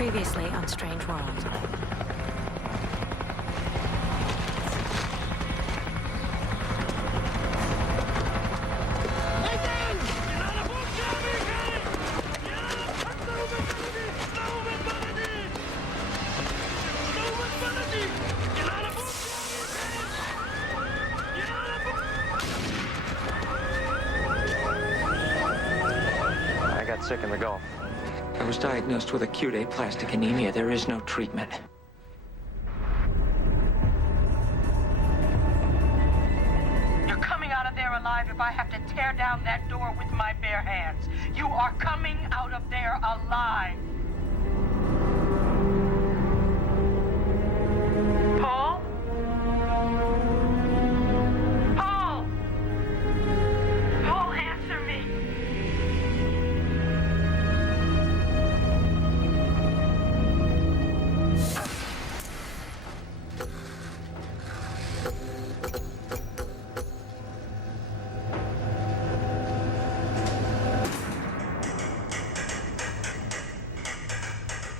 Previously on Strange World. I got sick in the Gulf. I was diagnosed with acute aplastic anemia. There is no treatment. You're coming out of there alive if I have to tear down that door with my bare hands. You are coming out of there alive. Paul? Paul! Paul, answer me.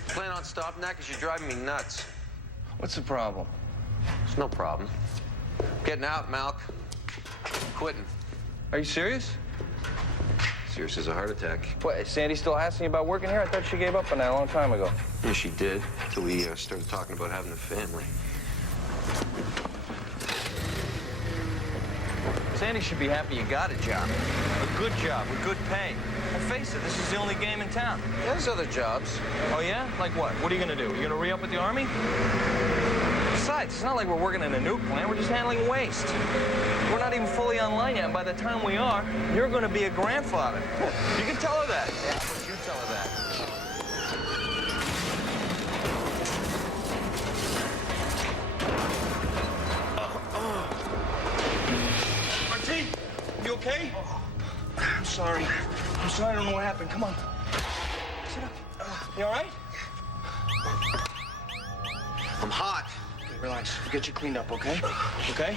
Plan on stopping that because you're driving me nuts. What's the problem? There's no problem. Getting out, Malk. Quitting. Are you serious? Serious as a heart attack. What, is Sandy still asking you about working here? I thought she gave up on that a long time ago. Yeah, she did. Until we started talking about having a family. Sandy should be happy you got a job. A good job with good pay. And face it, this is the only game in town. Yeah, there's other jobs. Oh, yeah? Like what? What are you gonna do? You gonna re-up with the Army? Besides, it's not like we're working in a nuke plant. We're just handling waste. We're not even fully online yet, and by the time we are, you're gonna be a grandfather. You can tell her that. Yeah, how about you tell her that? Martine, you okay? I'm sorry. I don't know what happened. Come on. Sit up. You all right? I'm hot. Okay, relax. We'll get you cleaned up, okay? Okay?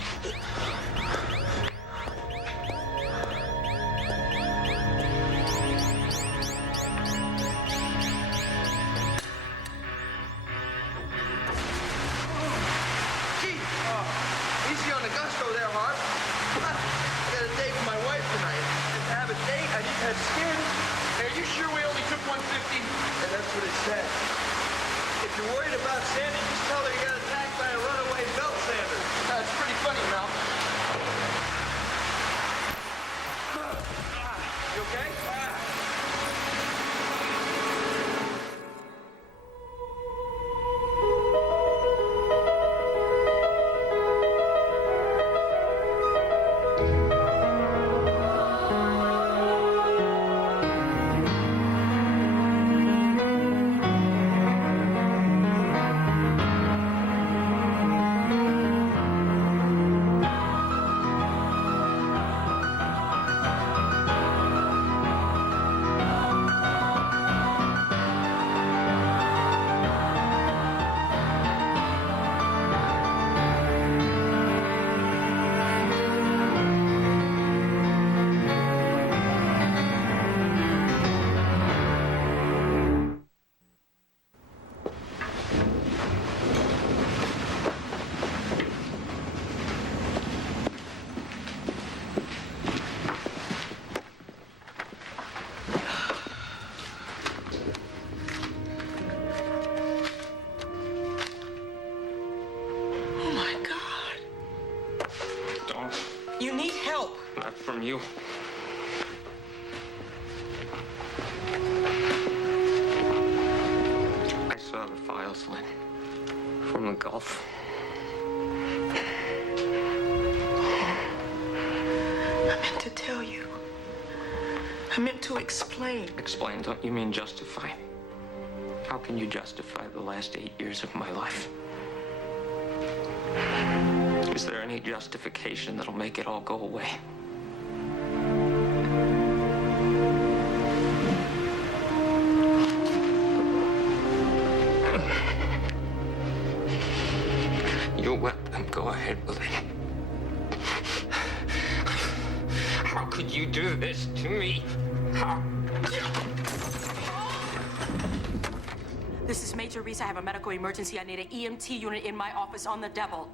Gee, easy on the gusto there, Harp. I got a date with my wife tonight. And to have a date, I need to have skin. Hey, are you sure we only took 150? And that's what it said. If you're worried about Sandy, just tell her you got attacked by a runaway belt sander. That's pretty funny, Mel. You okay? You need help. Not from you. I saw the files, Lynn. From the Gulf. I meant to tell you. I meant to explain. Explain, don't you mean justify? How can you justify the last 8 years of my life? Is there any justification that'll make it all go away? You let them go ahead with it. How could you do this to me? How? This is Major Reese. I have a medical emergency. I need an EMT unit in my office on the Devil.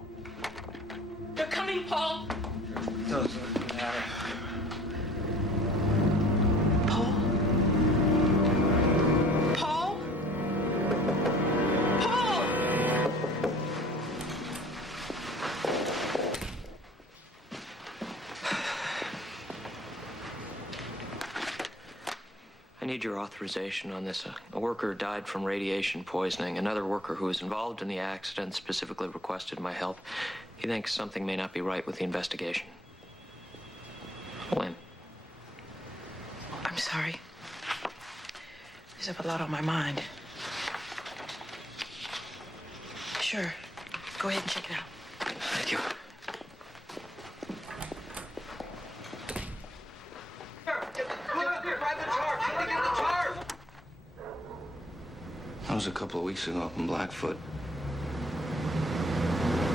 They're coming, Paul. Doesn't matter. Paul? Paul? Paul! I need your authorization on this. A worker died from radiation poisoning. Another worker who was involved in the accident specifically requested my help. He thinks something may not be right with the investigation. Lynne. I'm sorry. I just have a lot on my mind. Sure. Go ahead and check it out. Thank you. That was a couple of weeks ago up in Blackfoot.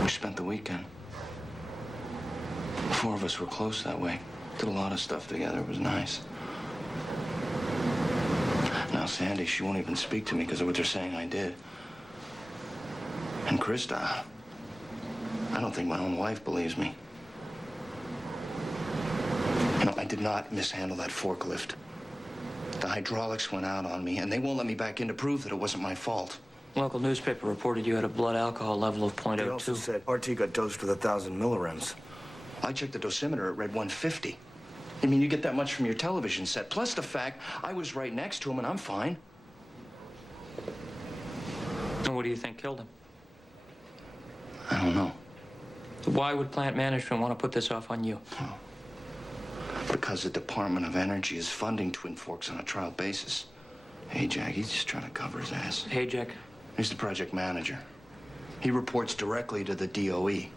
We spent the weekend. The four of us were close that way. Did a lot of stuff together. It was nice. Now, Sandy, she won't even speak to me because of what they're saying I did. And Krista, I don't think my own wife believes me. No, I did not mishandle that forklift. The hydraulics went out on me, and they won't let me back in to prove that it wasn't my fault. Local newspaper reported you had a blood alcohol level of .02. They also said RT got dosed with 1,000 millirems. I checked the dosimeter, it read 150. I mean, you get that much from your television set. Plus the fact I was right next to him, and I'm fine. And what do you think killed him? I don't know. Why would plant management want to put this off on you? Oh. Because the Department of Energy is funding Twin Forks on a trial basis. Hey, Jack, he's just trying to cover his ass. Hey, Jack. He's the project manager. He reports directly to the DOE.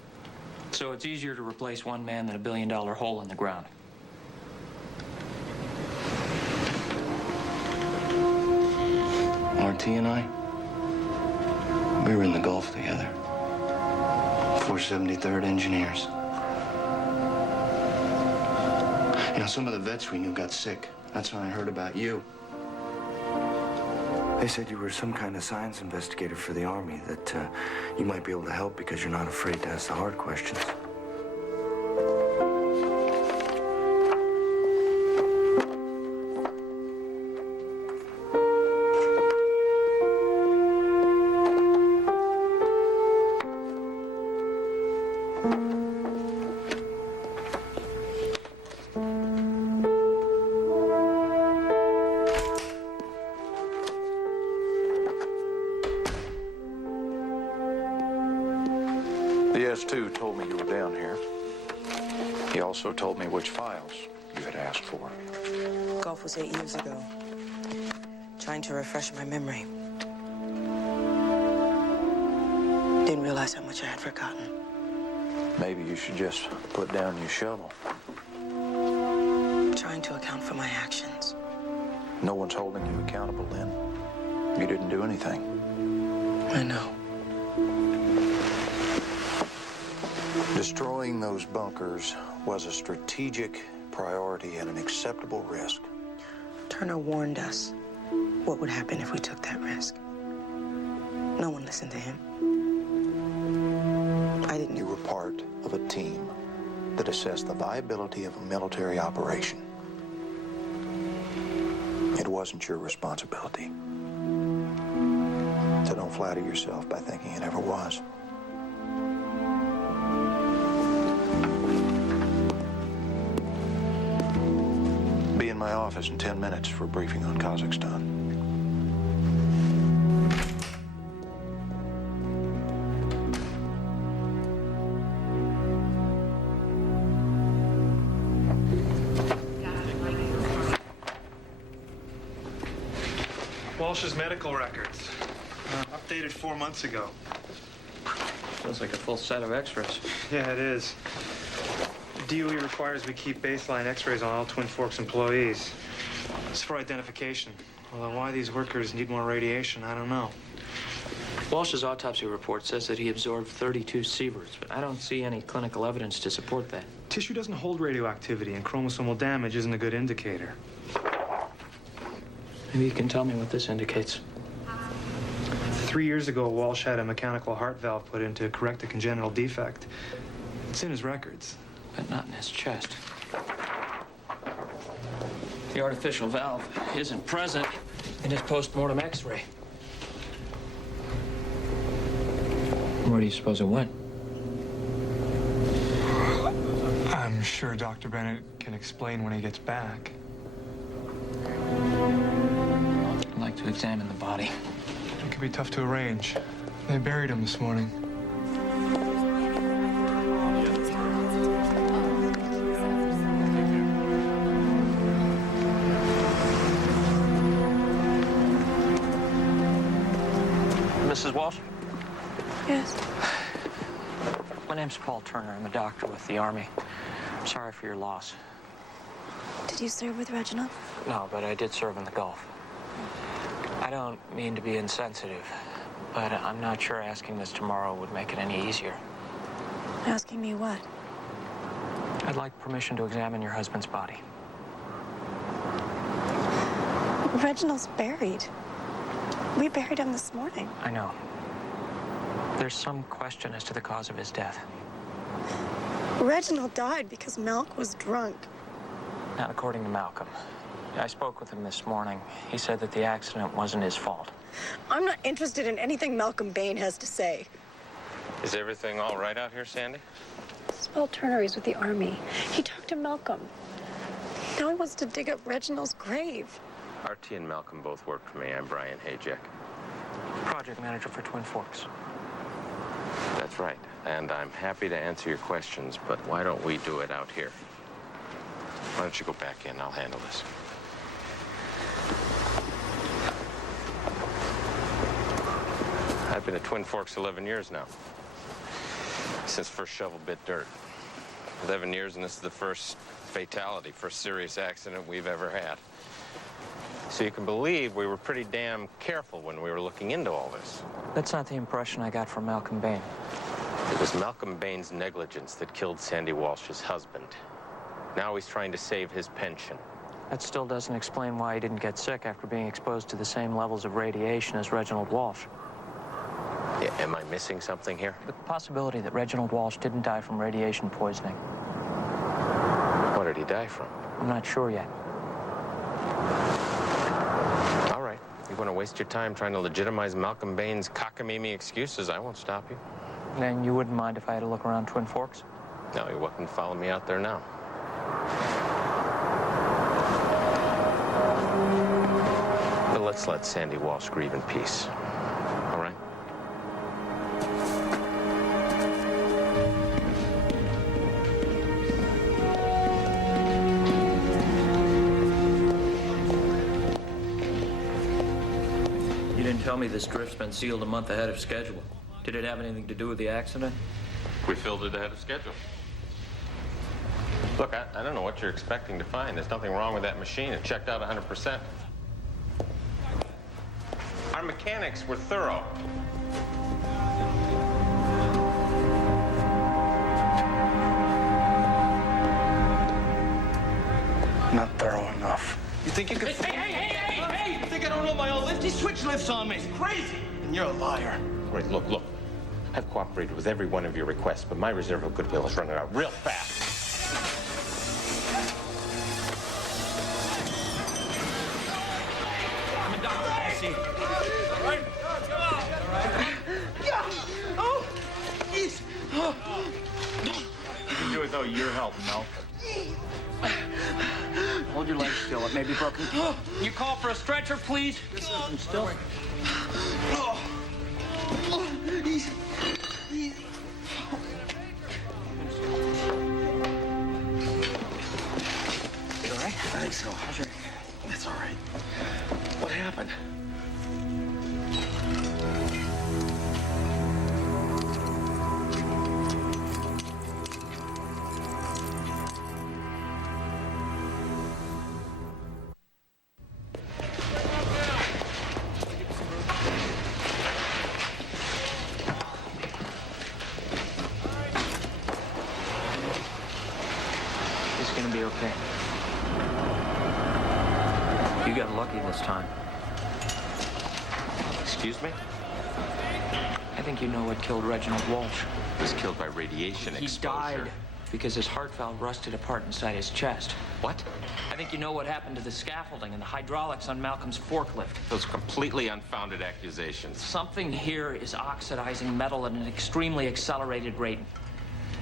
So it's easier to replace one man than $1 billion hole in the ground. RT and I, we were in the Gulf together. 473rd Engineers. You know, some of the vets we knew got sick. That's when I heard about you. They said you were some kind of science investigator for the Army, that you might be able to help because you're not afraid to ask the hard questions. The S2 told me you were down here. He also told me which files you had asked for. Gulf was 8 years ago. Trying to refresh my memory. Didn't realize how much I had forgotten. Maybe you should just put down your shovel. Trying to account for my actions. No one's holding you accountable, Lynn. You didn't do anything. I know. Destroying those bunkers was a strategic priority and an acceptable risk. Turner warned us what would happen if we took that risk. No one listened to him. I didn't. You were part of a team that assessed the viability of a military operation. It wasn't your responsibility. So don't flatter yourself by thinking it ever was. Be in my office in 10 minutes for a briefing on Kazakhstan. Walsh's medical records. Updated 4 months ago. Feels like a full set of x-rays. Yeah, it is. DOE requires we keep baseline x-rays on all Twin Forks employees. It's for identification. Although why these workers need more radiation, I don't know. Walsh's autopsy report says that he absorbed 32 sieverts, but I don't see any clinical evidence to support that. Tissue doesn't hold radioactivity, and chromosomal damage isn't a good indicator. Maybe you can tell me what this indicates. 3 years ago, Walsh had a mechanical heart valve put in to correct a congenital defect. It's in his records. But not in his chest. The artificial valve isn't present in his post-mortem x-ray. Where do you suppose it went? I'm sure Dr. Bennett can explain when he gets back. I'd like to examine the body. It could be tough to arrange. They buried him this morning. Mrs. Walsh? Yes. My name's Paul Turner. I'm a doctor with the Army. I'm sorry for your loss. Did you serve with Reginald? No, but I did serve in the Gulf. I don't mean to be insensitive, but I'm not sure asking this tomorrow would make it any easier. Asking me what? I'd like permission to examine your husband's body. Reginald's buried. We buried him this morning. I know. There's some question as to the cause of his death. Reginald died because Malk was drunk. Not according to Malcolm. I spoke with him this morning. He said that the accident wasn't his fault. I'm not interested in anything Malcolm Bain has to say. Is everything all right out here, Sandy? This is Paul Turner. He's with the Army. He talked to Malcolm. Now he wants to dig up Reginald's grave. RT and Malcolm both work for me. I'm Brian Hayjack. Project manager for Twin Forks. That's right. And I'm happy to answer your questions, but why don't we do it out here? Why don't you go back in? I'll handle this. I've been at Twin Forks 11 years now. Since first shovel bit dirt. 11 years, and this is the first fatality, first serious accident we've ever had. So you can believe we were pretty damn careful when we were looking into all this. That's not the impression I got from Malcolm Bain. It was Malcolm Bain's negligence that killed Sandy Walsh's husband. Now he's trying to save his pension. That still doesn't explain why he didn't get sick after being exposed to the same levels of radiation as Reginald Walsh. Yeah, am I missing something here? The possibility that Reginald Walsh didn't die from radiation poisoning. What did he die from? I'm not sure yet. All right. You want to waste your time trying to legitimize Malcolm Bain's cockamamie excuses, I won't stop you. Then you wouldn't mind if I had to look around Twin Forks? No, he wouldn't follow me out there now. But let's let Sandy Walsh grieve in peace. All right? You didn't tell me this drift's been sealed a month ahead of schedule. Did it have anything to do with the accident? We filled it ahead of schedule. Look, I don't know what you're expecting to find. There's nothing wrong with that machine. It checked out 100%. Our mechanics were thorough. Not thorough enough. You think you can... Hey! You think I don't know my own lift? He switch lifts on me. It's crazy. And you're a liar. Wait, look. I've cooperated with every one of your requests, but my reserve of goodwill is running out real fast. I'm a doctor. I see. All right. Yeah. Oh, jeez. You can do it, though. You're helping, Mel. Hold your legs still. It may be broken. You call for a stretcher, please? I'm still. Easy. You all right? I think so. How's your... That's all right. What happened? Be okay. You got lucky this time. Excuse me? I think you know what killed Reginald Walsh. He was killed by radiation exposure. He died because his heart valve rusted apart inside his chest. What? I think you know what happened to the scaffolding and the hydraulics on Malcolm's forklift. Those completely unfounded accusations. Something here is oxidizing metal at an extremely accelerated rate.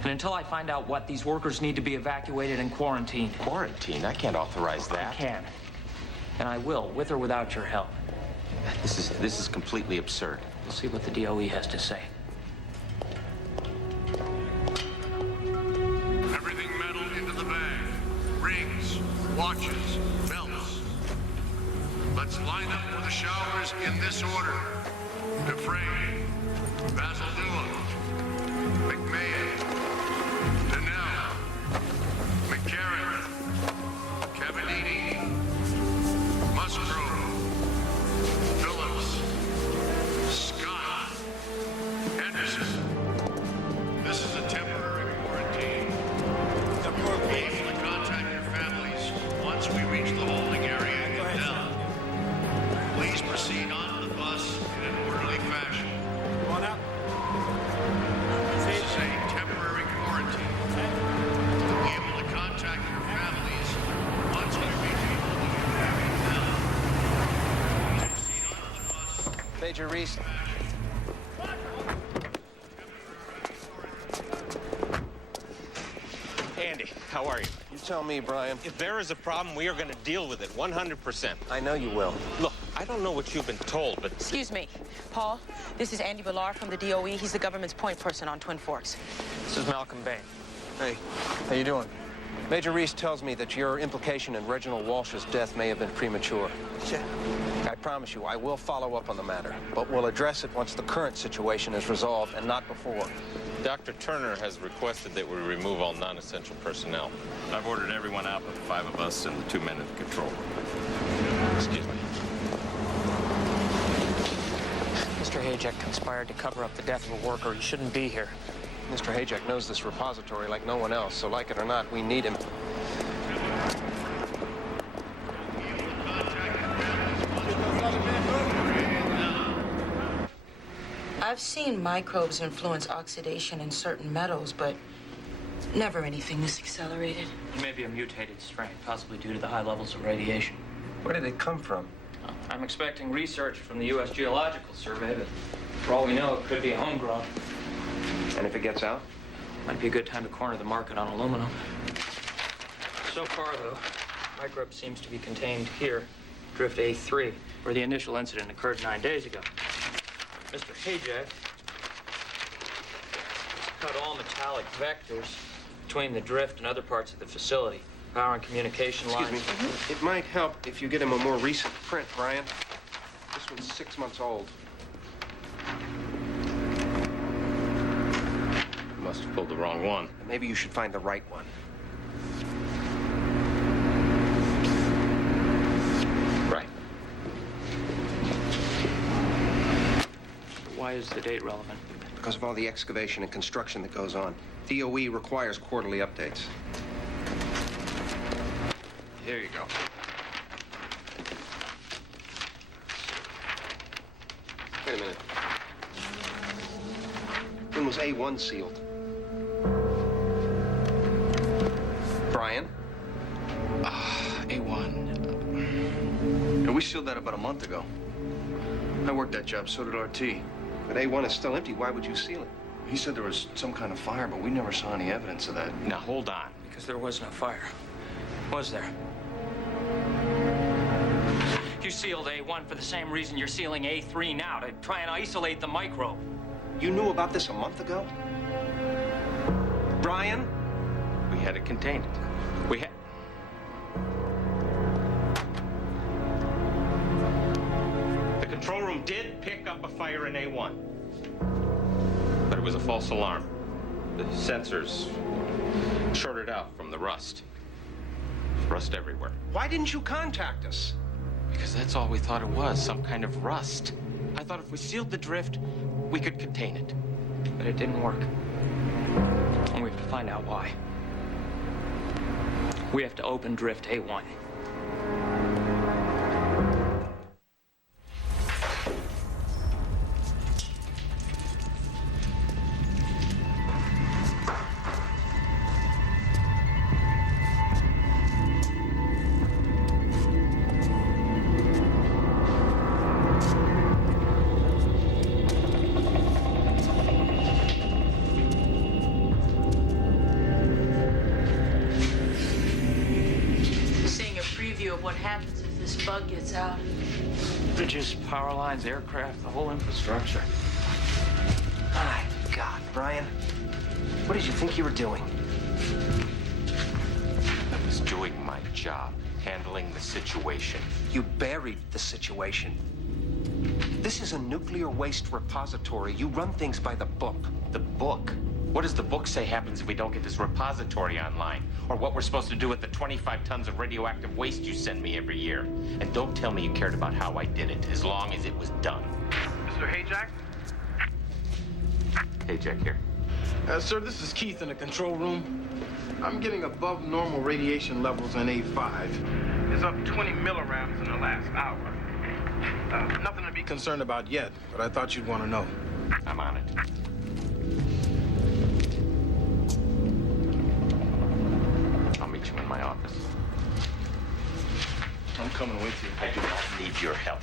And until I find out what, these workers need to be evacuated and quarantined. Quarantine? I can't authorize that. I can. And I will, with or without your help. This is completely absurd. We'll see what the DOE has to say. Everything metal into the bag. Rings, watches, belts. Let's line up for the showers in this order. Dufresne, Vosloo, McMahon, Donnell, McCarran, Cavallini, Musgrove, Phillips, Scott, Henderson. This is a temporary quarantine. Be able to contact your families once we reach the holding area in Dell. Please proceed onto the bus in an orderly fashion. Come on out. This is a temporary quarantine. Be able to contact your families once we reach the holding area in Dell. Please proceed onto the bus. Major Reese. Andy, how are you? You tell me, Brian. If there is a problem, we are going to deal with it 100%. I know you will. Look, I don't know what you've been told, but... Excuse me, Paul. This is Andy Villar from the DOE. He's the government's point person on Twin Forks. This is Malcolm Bain. Hey, how you doing? Major Reese tells me that your implication in Reginald Walsh's death may have been premature. Yeah. I promise you, I will follow up on the matter, but we'll address it once the current situation is resolved and not before. Dr. Turner has requested that we remove all non-essential personnel. I've ordered everyone out but the 5 of us and the 2 men in the control room. Excuse me. Mr. Hayek conspired to cover up the death of a worker. He shouldn't be here. Mr. Hayek knows this repository like no one else, so like it or not, we need him. I've seen microbes influence oxidation in certain metals, but never anything this accelerated. It may be a mutated strain, possibly due to the high levels of radiation. Where did it come from? I'm expecting research from the U.S. Geological Survey, but for all we know, it could be homegrown. And if it gets out? Might be a good time to corner the market on aluminum. So far, though, microbe seems to be contained here, drift A3, where the initial incident occurred 9 days ago. Mr. Hayek cut all metallic vectors between the drift and other parts of the facility. Power and communication lines. Excuse me. It might help if you get him a more recent print, Brian. This one's 6 months old. Must have pulled the wrong one. Maybe you should find the right one. Right. Why is the date relevant? Because of all the excavation and construction that goes on. DOE requires quarterly updates. Here you go. Wait a minute. When was A1 sealed? Brian? A1. Yeah, we sealed that about a month ago. I worked that job, so did RT. But A1 is still empty. Why would you seal it? He said there was some kind of fire, but we never saw any evidence of that. Now, hold on. Because there was no fire. Was there? You sealed A1 for the same reason you're sealing A3 now, to try and isolate the microbe. You knew about this a month ago? Brian? We had it contained. We had... The control room did pick up a fire in A1. But it was a false alarm. The sensors shorted out from the rust. Rust everywhere. Why didn't you contact us? Because that's all we thought it was, some kind of rust. I thought if we sealed the drift, we could contain it. But it didn't work. And we have to find out why. We have to open drift A1. bug gets out. Bridges, power lines, aircraft, the whole infrastructure. My God, Brian. What did you think you were doing? I was doing my job, handling the situation. You buried the situation. This is a nuclear waste repository. You run things by the book. The book? What does the book say happens if we don't get this repository online? Or what we're supposed to do with the 25 tons of radioactive waste you send me every year? And don't tell me you cared about how I did it, as long as it was done. Mr. Hayjack? Hayjack here. Sir, this is Keith in the control room. I'm getting above normal radiation levels in A5. It's up 20 millirems in the last hour. Nothing to be concerned about yet, but I thought you'd want to know. I'm on it. I'll meet you in my office. I'm coming with you. I do not need your help.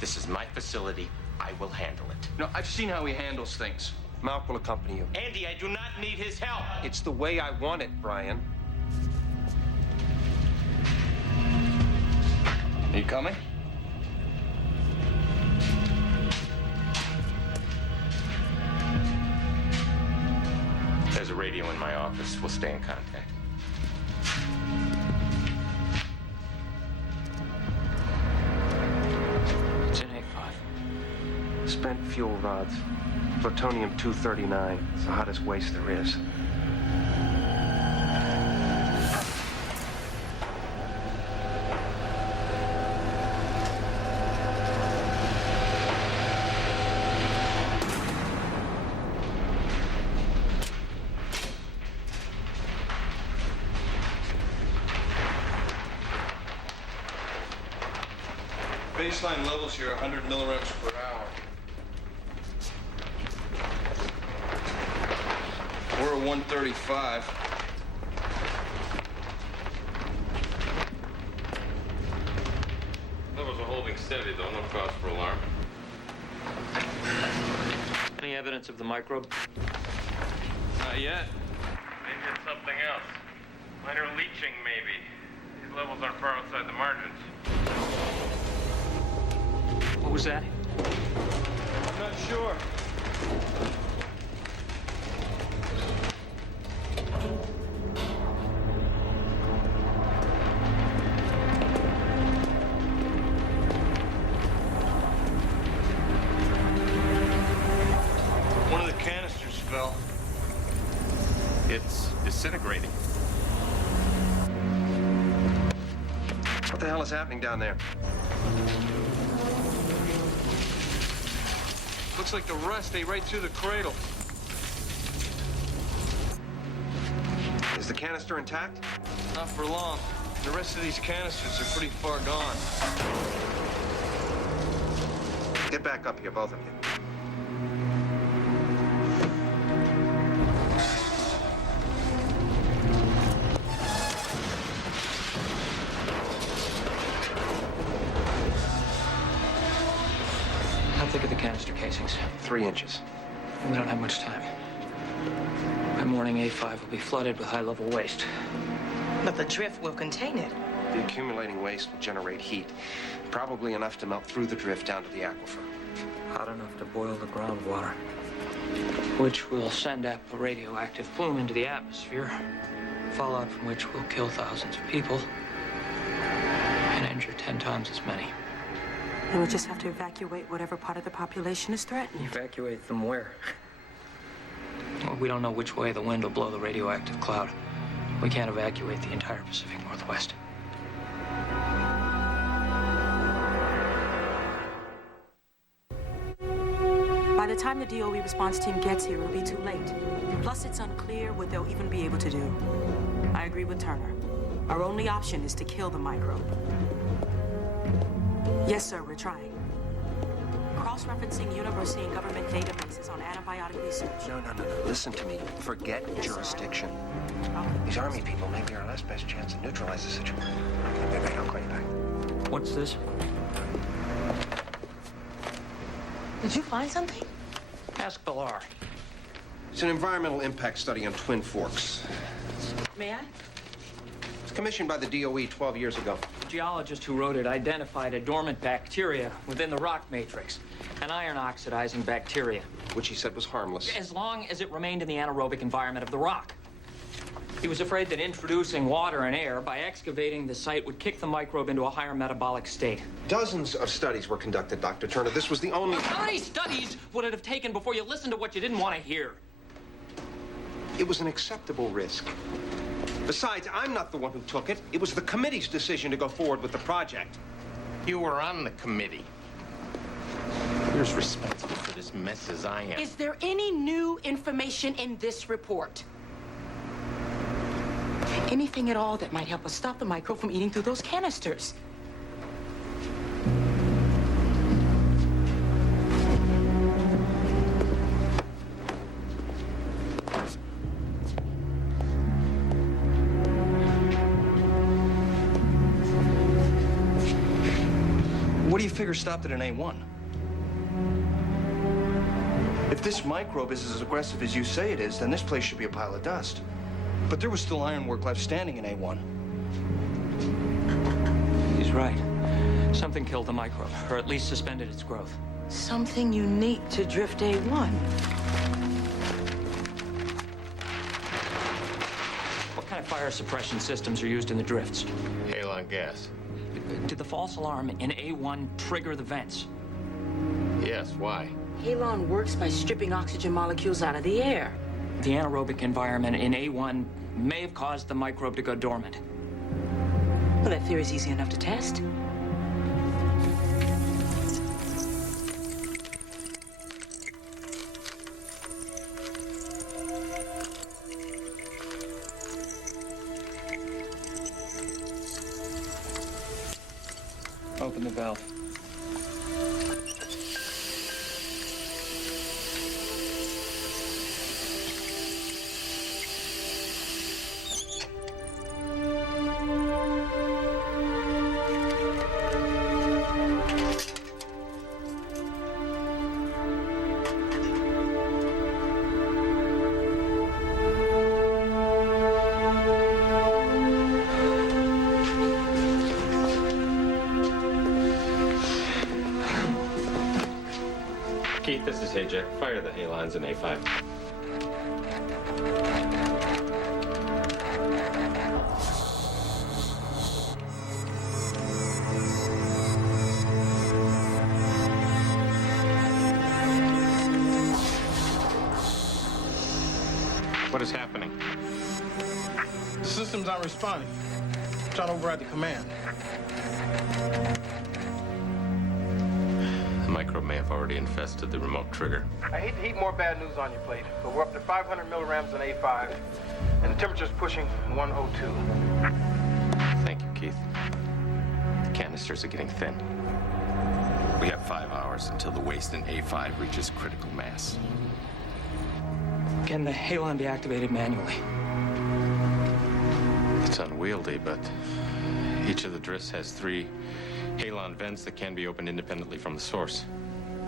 This is my facility. I will handle it. No, I've seen how he handles things. Malk will accompany you. Andy, I do not need his help. It's the way I want it, Brian. Are you coming? There's a radio in my office. We'll stay in contact. It's in A5. Spent fuel rods. Plutonium-239. It's the hottest waste there is. Baseline levels here are 100 millirems per hour. We're at 135. Levels are holding steady, though. No cause for alarm. Any evidence of the microbe? Not yet. Maybe it's something else. Minor leaching, maybe. These levels aren't far outside the margins. What was that? I'm not sure. One of the canisters fell. It's disintegrating. What the hell is happening down there? Looks like the rust ate right through the cradle. Is the canister intact? Not for long. The rest of these canisters are pretty far gone. Get back up here, both of you. How thick are the canister casings? 3 inches. We don't have much time. By morning, A5 will be flooded with high-level waste. But the drift will contain it. The accumulating waste will generate heat, probably enough to melt through the drift down to the aquifer. Hot enough to boil the groundwater, which will send up a radioactive plume into the atmosphere, fallout from which will kill thousands of people and injure 10 times as many. And we just have to evacuate whatever part of the population is threatened. Evacuate them where? Well, we don't know which way the wind will blow the radioactive cloud. We can't evacuate the entire Pacific Northwest. By the time the DOE response team gets here, it'll be too late. Plus, it's unclear what they'll even be able to do. I agree with Turner. Our only option is to kill the microbe. Yes, sir, we're trying. Cross-referencing university and government databases on antibiotic research. No. Listen to me. Forget jurisdiction. These Army people may be our last best chance to neutralize the situation. Wait, I'll call you back. What's this? Did you find something? Ask Bilar. It's an environmental impact study on Twin Forks. May I? It's commissioned by the DOE 12 years ago. geologist who wrote it identified a dormant bacteria within the rock matrix, an iron-oxidizing bacteria. Which he said was harmless. As long as it remained in the anaerobic environment of the rock. He was afraid that introducing water and air by excavating the site would kick the microbe into a higher metabolic state. Dozens of studies were conducted, Dr. Turner. This was the only... How many studies would it have taken before you listened to what you didn't want to hear? It was an acceptable risk. Besides, I'm not the one who took it. It was the committee's decision to go forward with the project. You were on the committee. You're as responsible for this mess as I am. Is there any new information in this report? Anything at all that might help us stop the microbe from eating through those canisters. What do you figure stopped it in A1? If this microbe is as aggressive as you say it is, then this place should be a pile of dust. But there was still ironwork left standing in A1. He's right. Something killed the microbe, or at least suspended its growth. Something unique to Drift A1. What kind of fire suppression systems are used in the drifts? Halon gas. Did the false alarm in A1 trigger the vents? Yes, why? Halon works by stripping oxygen molecules out of the air. The anaerobic environment in A1 may have caused the microbe to go dormant. Well, that theory's easy enough to test. Open the valve. Keith, this is Hayjack. Fire the halons in A5. What is happening? The systems aren't responding. I'm trying to override the command. The microbe may have already infested the remote trigger. I hate to heap more bad news on your plate, but we're up to 500 milligrams in A5, and the temperature's pushing 102. Thank you, Keith. The canisters are getting thin. We have 5 hours until the waste in A5 reaches critical mass. Can the halon be activated manually? It's unwieldy, but each of the drifts has 3 halon vents that can be opened independently from the source.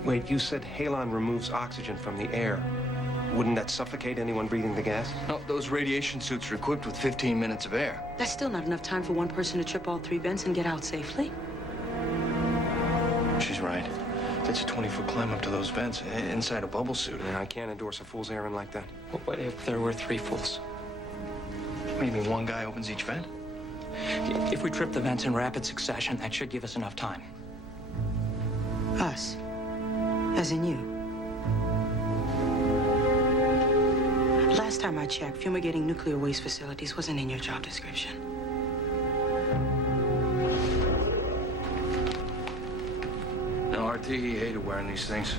Wait, you said halon removes oxygen from the air. Wouldn't that suffocate anyone breathing the gas? No, those radiation suits are equipped with 15 minutes of air. That's still not enough time for one person to trip all 3 vents and get out safely. She's right. It's a 20-foot climb up to those vents inside a bubble suit. Yeah, I can't endorse a fool's errand like that. What if there were 3 fools? What do you mean, one guy opens each vent? If we trip the vents in rapid succession, that should give us enough time. Us. As in you. Last time I checked, fumigating nuclear waste facilities wasn't in your job description. No, RT, he hated wearing these things.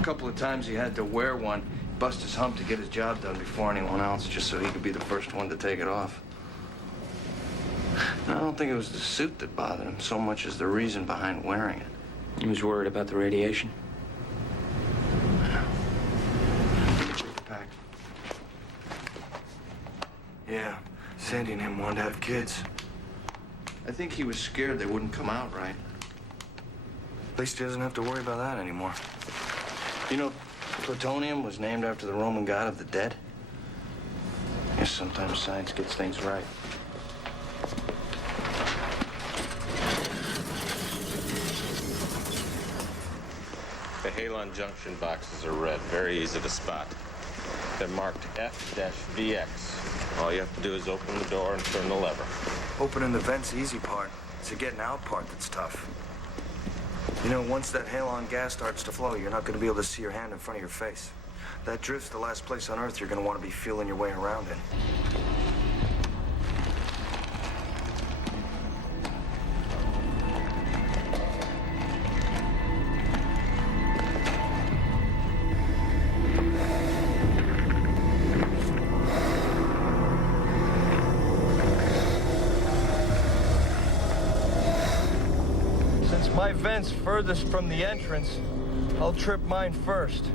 A couple of times he had to wear one, bust his hump to get his job done before anyone else, just so he could be the first one to take it off. I don't think it was the suit that bothered him so much as the reason behind wearing it. He was worried about the radiation. Yeah, Sandy and him wanted to have kids. I think he was scared they wouldn't come out right. At least he doesn't have to worry about that anymore. You know, plutonium was named after the Roman god of the dead. Yes, sometimes science gets things right. The halon junction boxes are red, very easy to spot. They're marked F-VX. All you have to do is open the door and turn the lever. Opening the vent's the easy part. It's the getting out part that's tough. You know, once that halon gas starts to flow, you're not going to be able to see your hand in front of your face. That drift's the last place on Earth you're going to want to be feeling your way around in. My vent's furthest from the entrance. I'll trip mine first.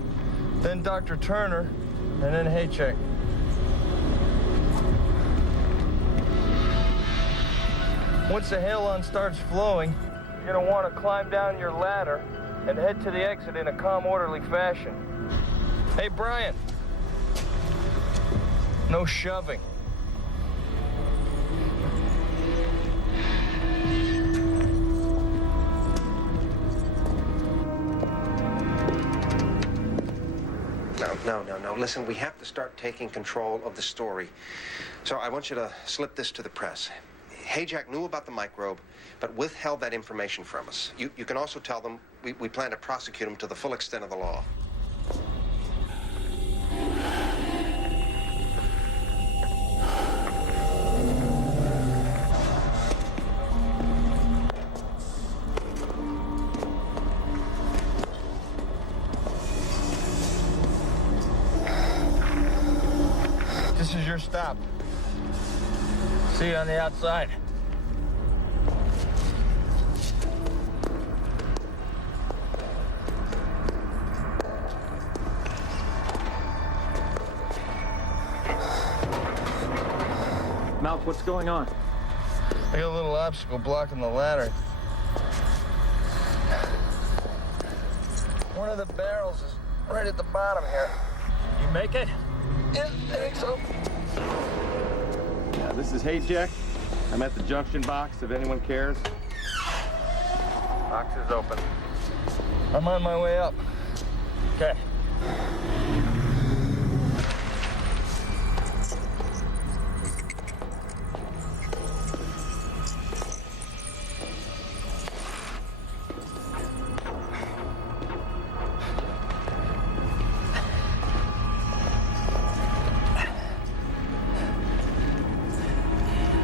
Then Dr. Turner, and then Haycheck. Once the halon starts flowing, you're gonna want to climb down your ladder and head to the exit in a calm, orderly fashion. Hey, Brian. No shoving. No. Listen, we have to start taking control of the story. So I want you to slip this to the press. Hayjack knew about the microbe, but withheld that information from us. You can also tell them we plan to prosecute him to the full extent of the law. This is your stop. See you on the outside. Malk, what's going on? I got a little obstacle blocking the ladder. One of the barrels is right at the bottom here. You make it? Yeah, I think so. Yeah, this is Hayjack. I'm at the junction box if anyone cares. Box is open. I'm on my way up. Okay.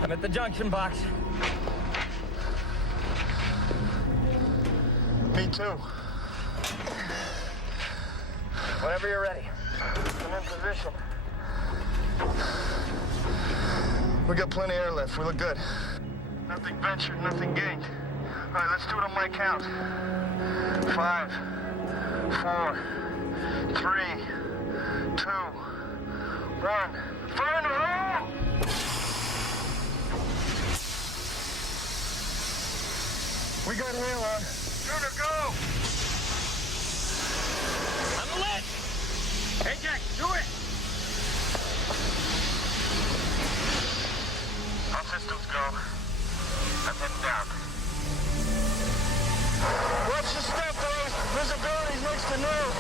I'm at the junction box. Me too. Whenever you're ready. I'm in position. We got plenty of airlift. We look good. Nothing ventured, nothing gained. All right, let's do it on my count. 5, 4, 3, 2, 1. Fire in the hole! We got halon. Shooter, go! I'm lit! Hey, Jack, do it! All systems go. I'm heading down. Watch your step, boys. Visibility's next to nil.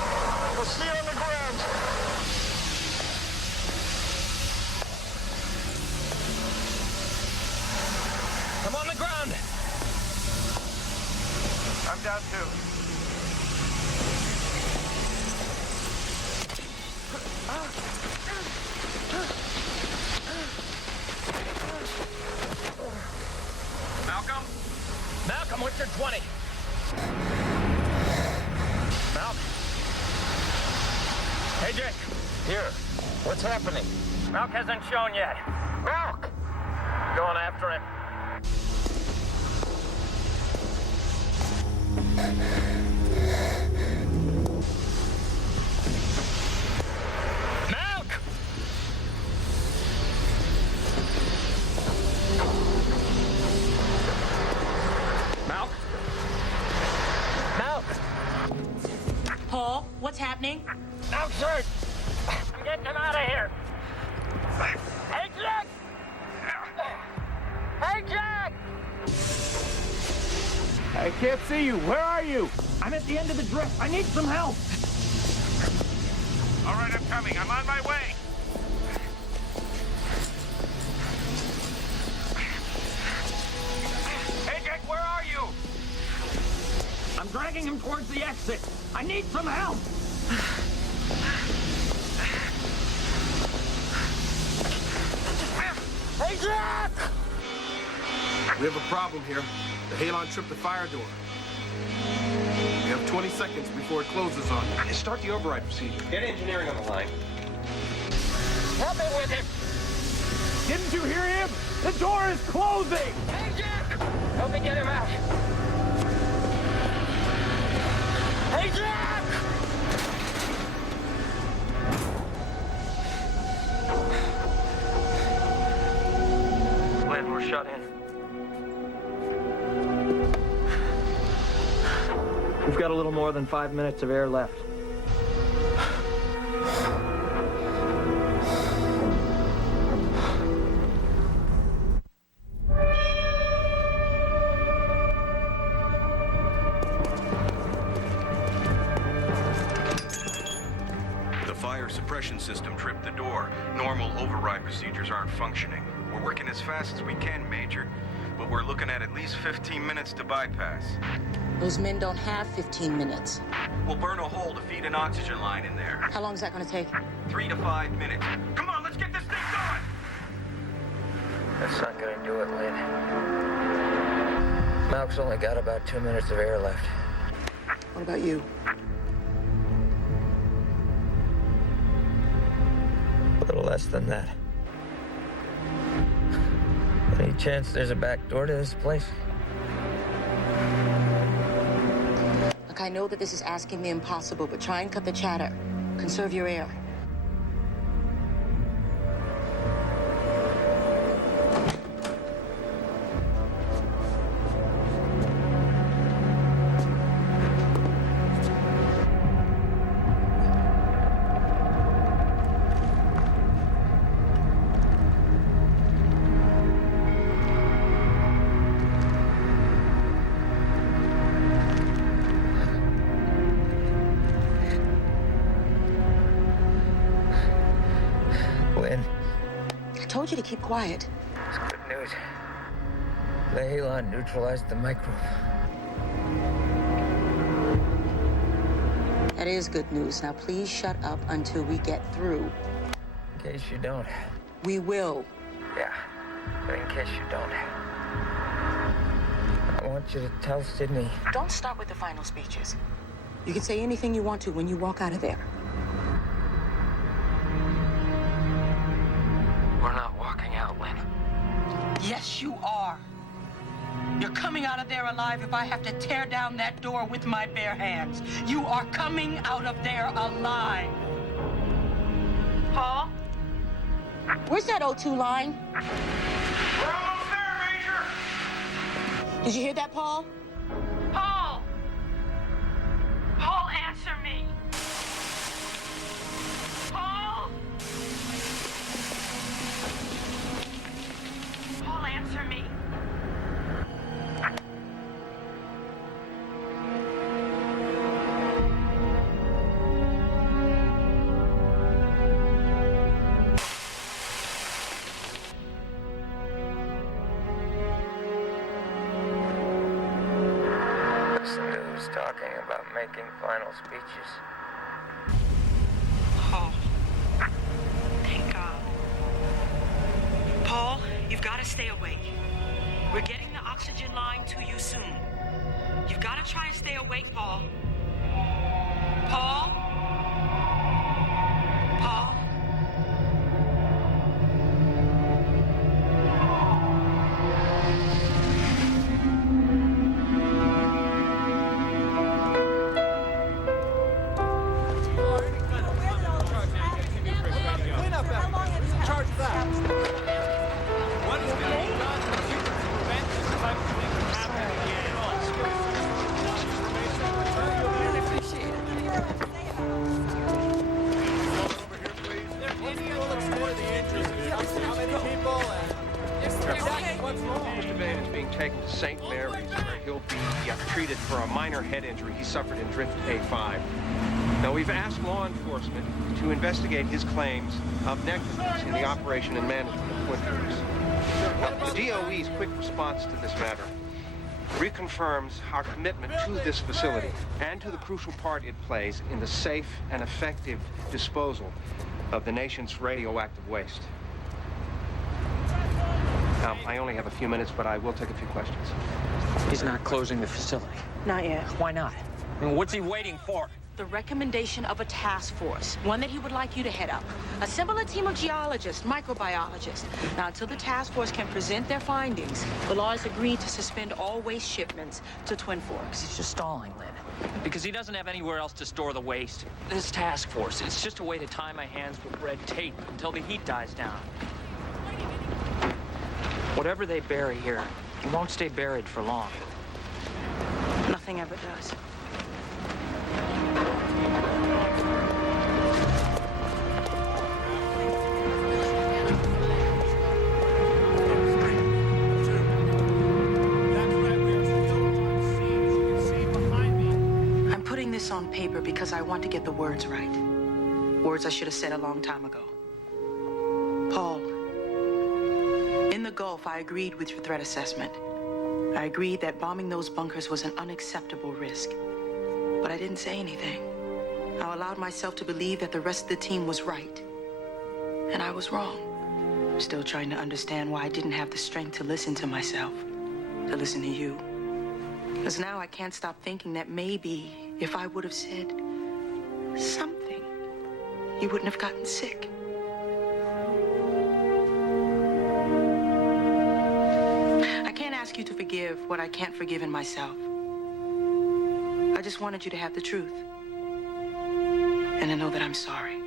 We'll see you on the ground. I'm on the ground. I'm down too. Malcolm? Malcolm, what's your 20? Malcolm? Hey, Jake. Here. What's happening? Malk hasn't shown yet. Malk! Going after him. Malk! Malk? Malk! Paul, what's happening? Malk's hurt. I'm getting him out of here. Hey, Jack! Hey, Jack! I can't see you. Where are you? I'm at the end of the drift. I need some help. All right, I'm coming. I'm on my way. Hey, Jack, where are you? I'm dragging him towards the exit. I need some help. Hey, Jack! We have a problem here. The halon tripped the fire door. We have 20 seconds before it closes on you. Start the override procedure. Get engineering on the line. Help me with him! Didn't you hear him? The door is closing! Hey, Jack! Help me get him out. Hey, Jack! Lynn, we're shut in. We've got a little more than 5 minutes of air left. The fire suppression system tripped the door. Normal override procedures aren't functioning. We're working as fast as we can, Major, but we're looking at least 15 minutes to bypass. Those men don't have 15 minutes. We'll burn a hole to feed an oxygen line in there. How long is that going to take? 3 to 5 minutes. Come on, let's get this thing going! That's not gonna do it, Lynn. Malk's only got about 2 minutes of air left. What about you? A little less than that. Any chance there's a back door to this place? Look, I know that this is asking the impossible, but try and cut the chatter. Conserve your air. I told you to keep quiet. It's good news. The halon neutralized the microbe. That is good news. Now please shut up until we get through. In case you don't. We will. Yeah, but in case you don't. I want you to tell Sydney. Don't start with the final speeches. You can say anything you want to when you walk out of there. We're not walking out, Lynn. Yes, you are. You're coming out of there alive if I have to tear down that door with my bare hands. You are coming out of there alive. Paul? Where's that O2 line? We're almost there, Major! Did you hear that, Paul? Paul! Paul, answer me! Paul! Paul, answer me! Talking about making final speeches. Paul. Thank God. Paul, you've got to stay awake. We're getting the oxygen line to you soon. You've got to try and stay awake, Paul. Paul? Paul? will be treated for a minor head injury he suffered in Drift A5. Now, we've asked law enforcement to investigate his claims of negligence in the operation and management of Twin Forks. The DOE's quick response to this matter reconfirms our commitment to this facility and to the crucial part it plays in the safe and effective disposal of the nation's radioactive waste. I only have a few minutes, but I will take a few questions. He's not closing the facility. Not yet. Why not? I mean, what's he waiting for? The recommendation of a task force, one that he would like you to head up. Assemble a team of geologists, microbiologists. Now, until the task force can present their findings, the law has agreed to suspend all waste shipments to Twin Forks. He's just stalling, Lynn. Because he doesn't have anywhere else to store the waste. This task force, it's just a way to tie my hands with red tape until the heat dies down. Whatever they bury here, it won't stay buried for long. Nothing ever does. I'm putting this on paper because I want to get the words right. Words I should have said a long time ago. Paul. In the Gulf, I agreed with your threat assessment. I agreed that bombing those bunkers was an unacceptable risk. But I didn't say anything. I allowed myself to believe that the rest of the team was right. And I was wrong. Still trying to understand why I didn't have the strength to listen to myself, to listen to you. Because now I can't stop thinking that maybe if I would have said something, you wouldn't have gotten sick. You to forgive what I can't forgive in myself. I just wanted you to have the truth and to know that I'm sorry.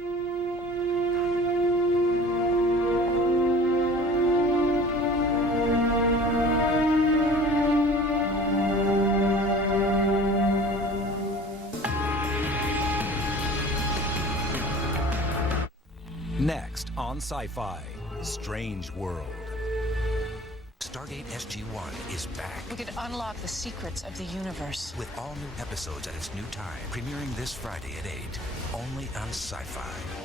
Next on Sci-Fi, Strange World. Stargate SG-1 is back. We could unlock the secrets of the universe. With all new episodes at its new time, premiering this Friday at 8, only on Sci-Fi.